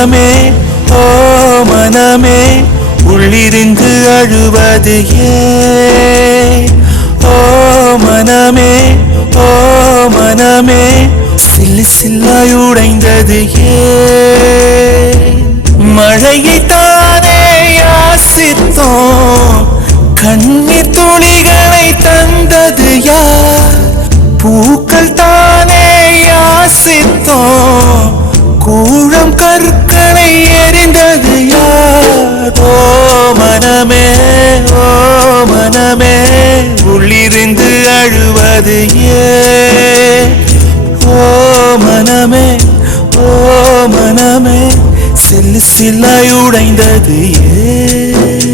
மனமே ஓ மனமே உள்ளிருந்து அழுவது ஏன் ஓ மனமே ஓ மனமே சில்லு சில்லாய் உடைந்தது ஏன் மழையை தானே யாசித்தோம் கண்ணீர் துளிகளை தந்தது யார் பூக்கள் தானே யாசித்தோம் கூழம் கற்களை எரிந்தது யார் ஓ மனமே உள்ளிருந்து அழுவது ஏன் ஓ மனமே சில்லு சில்லாய் உடைந்தது ஏன்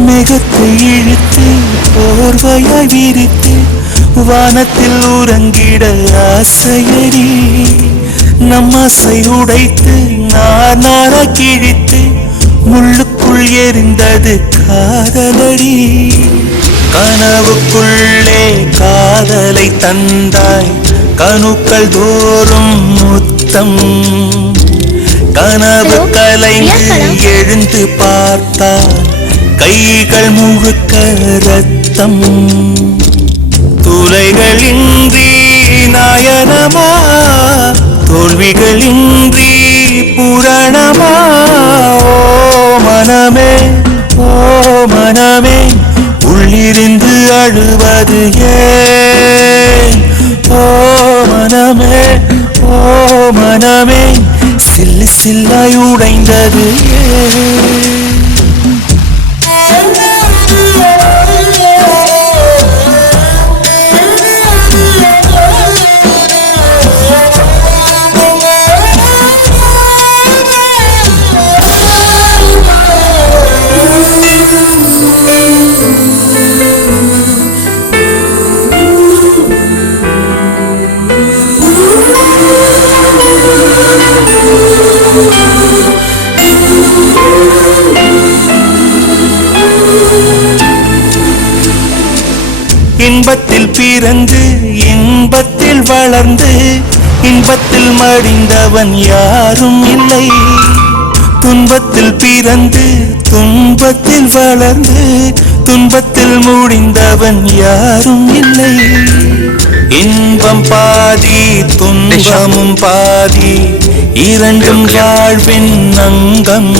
மேகத்தை இழுத்து போர்வையாய் விரித்து வானத்தில் உறங்கிட ஆசையடி நம் ஆசை உடைத்து நார கிழித்து முள்ளுக்குள் எரிந்தது காதலடி கனவுக்குள்ளே காதலை தந்தாய் கணுக்கள் தோறும் முத்தம் கனவு கலைந்து எழுந்து பார்த்தார் கைகள் முழுக்க ரத்தம் துளைகளின்றி நாயனமா தோல்விகளின்றி புரணமா ஓ மனமே உள்ளிருந்து அழுவது ஏன் ஓ மனமே சில்லு சில்லாய் உடைந்தது ஏன் இன்பத்தில் பிறந்து இன்பத்தில் வளர்ந்து இன்பத்தில் மடிந்தவன் யாரும் இல்லை துன்பத்தில் பிறந்து துன்பத்தில் வளர்ந்து துன்பத்தில் முடிந்தவன் யாரும் இல்லை இன்பம் பாதி துன்பமும் பாதி இரண்டும் வாழ்வின் அங்கம்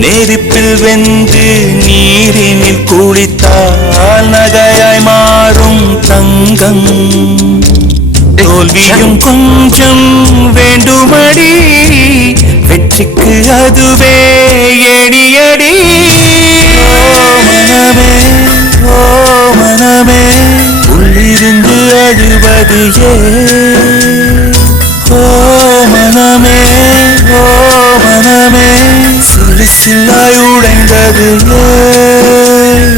நெருப்பில் வெந்து நீரினில் குளித்தால் நகையாய் மாறும் தங்கம் தோல்வியும் கொஞ்சம் வேண்டுமடி வெற்றிக்கு அதுவே எடியடி ஓ மனமே உள்ளிருந்து அழுவது ஏன் ஓ மனமே சில்லு சில்லாய் உடைந்தது ஏன்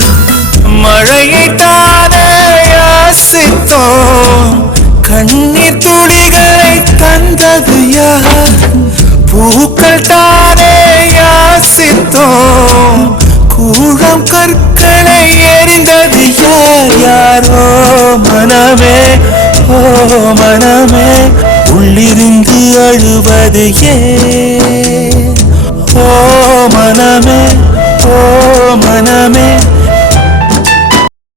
மழையை தானே யாசித்தோம் கண்ணீர் துளிகளை தந்தது யார் பூக்கள் தானே யாசித்தோம் கூழம் கற்களை எரிந்தது யார் ஓ மனமே உள்ளிருந்து அழுவது ஏன் ஓ மனமே